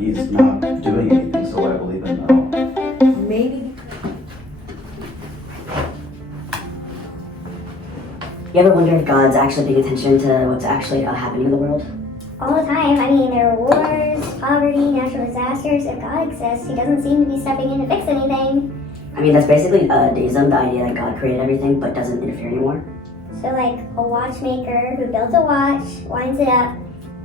he's not doing anything, so why believe him at all? Maybe. You ever wonder if God's actually paying attention to what's actually happening in the world? All the time. I mean, there are wars, poverty, natural disasters. If God exists, he doesn't seem to be stepping in to fix anything. I mean, that's basically deism, the idea that God created everything but doesn't interfere anymore. So like a watchmaker who built a watch, winds it up,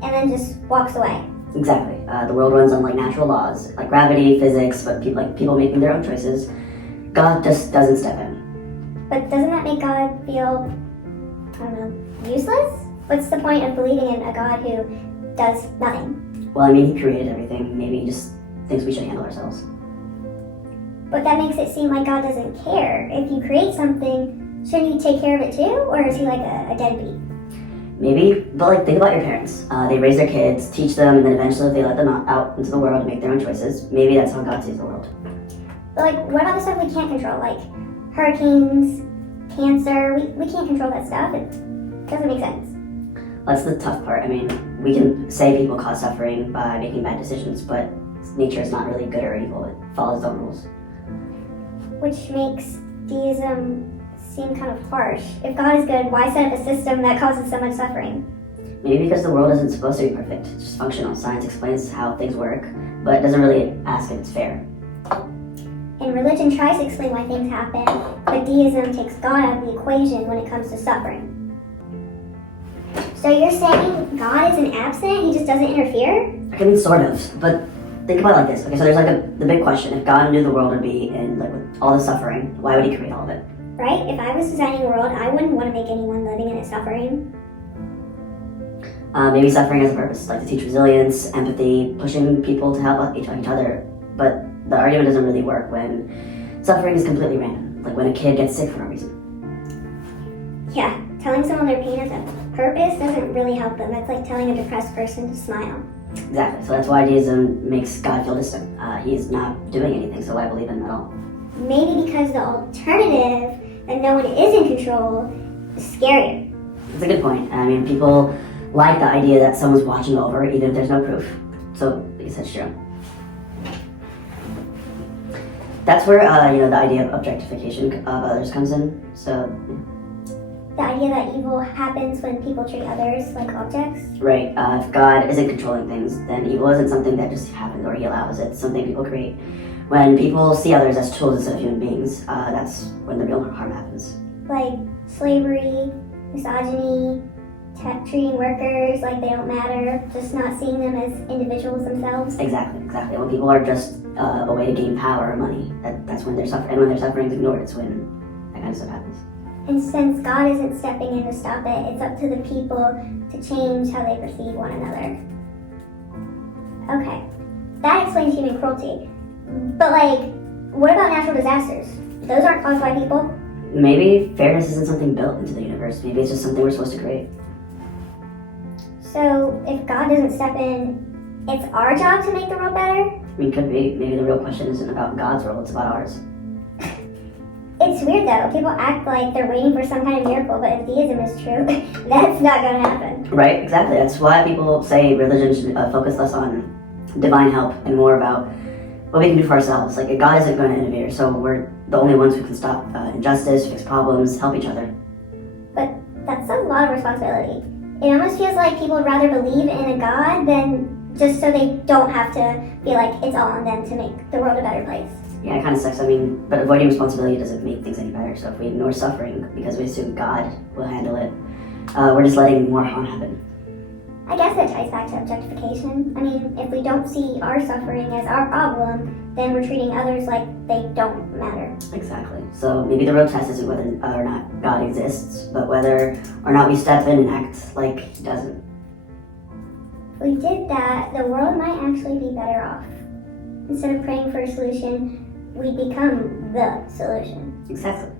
and then just walks away. Exactly. The world runs on like natural laws, like gravity, physics, but people making their own choices. God just doesn't step in. But doesn't that make God feel, I don't know, useless? What's the point of believing in a God who does nothing? Well, I mean, he created everything. Maybe he just thinks we should handle ourselves. But that makes it seem like God doesn't care. If you create something, shouldn't he take care of it too? Or is he like a deadbeat? Maybe, but like think about your parents. They raise their kids, teach them, and then eventually they let them out into the world and make their own choices. Maybe that's how God sees the world. But like, what about the stuff we can't control? Like hurricanes, cancer, we can't control that stuff. It doesn't make sense. That's the tough part. I mean, we can say people cause suffering by making bad decisions, but nature is not really good or evil. It follows its own rules. Which makes deism seem kind of harsh. If God is good, why set up a system that causes so much suffering? Maybe because the world isn't supposed to be perfect. It's just functional. Science explains how things work, but it doesn't really ask if it's fair. And religion tries to explain why things happen, but deism takes God out of the equation when it comes to suffering. So you're saying God isn't absent, he just doesn't interfere? I mean, sort of, but think about it like this. Okay, so there's like the big question. If God knew the world would be in like with all the suffering, why would he create all of it? Right? If I was designing a world, I wouldn't want to make anyone living in it suffering. Maybe suffering has a purpose, like to teach resilience, empathy, pushing people to help each other. But the argument doesn't really work when suffering is completely random, like when a kid gets sick for no reason. Yeah, telling someone their pain has a purpose doesn't really help them. That's like telling a depressed person to smile. Exactly, so that's why deism makes God feel distant. He's not doing anything, so why believe in him at all? Maybe because the alternative, that no one is in control, is scarier. That's a good point. I mean, people like the idea that someone's watching over, even if there's no proof. So, I guess that's true. That's where, the idea of objectification of others comes in. So, The idea that evil happens when people treat others like objects. right, if God isn't controlling things, then evil isn't something that just happens or he allows. It's something people create. When people see others as tools instead of human beings, that's when the real harm happens. Like slavery, misogyny, treating workers like they don't matter, just not seeing them as individuals themselves. Exactly. When people are just a way to gain power or money, that's when they're suffering. And when their suffering is ignored, it's when that kind of stuff happens. And since God isn't stepping in to stop it, it's up to the people to change how they perceive one another. Okay, that explains human cruelty. But like, what about natural disasters? Those aren't caused by people. Maybe fairness isn't something built into the universe. Maybe it's just something we're supposed to create. So if God doesn't step in, it's our job to make the world better? I mean, could be. Maybe the real question isn't about God's world, it's about ours. It's weird though. People act like they're waiting for some kind of miracle, but if deism is true, that's not going to happen. Right, exactly. That's why people say religion should focus less on divine help and more about what we can do for ourselves. Like, God isn't going to interfere, so we're the only ones who can stop injustice, fix problems, help each other. But that's a lot of responsibility. It almost feels like people would rather believe in a God than just so they don't have to be like it's all on them to make the world a better place. Yeah, it kind of sucks. I mean, but avoiding responsibility doesn't make things any better. So if we ignore suffering because we assume God will handle it, we're just letting more harm happen. I guess that ties back to objectification. I mean, if we don't see our suffering as our problem, then we're treating others like they don't matter. Exactly. So maybe the real test isn't whether or not God exists, but whether or not we step in and act like he doesn't. If we did that, the world might actually be better off. Instead of praying for a solution, we become the solution. Exactly.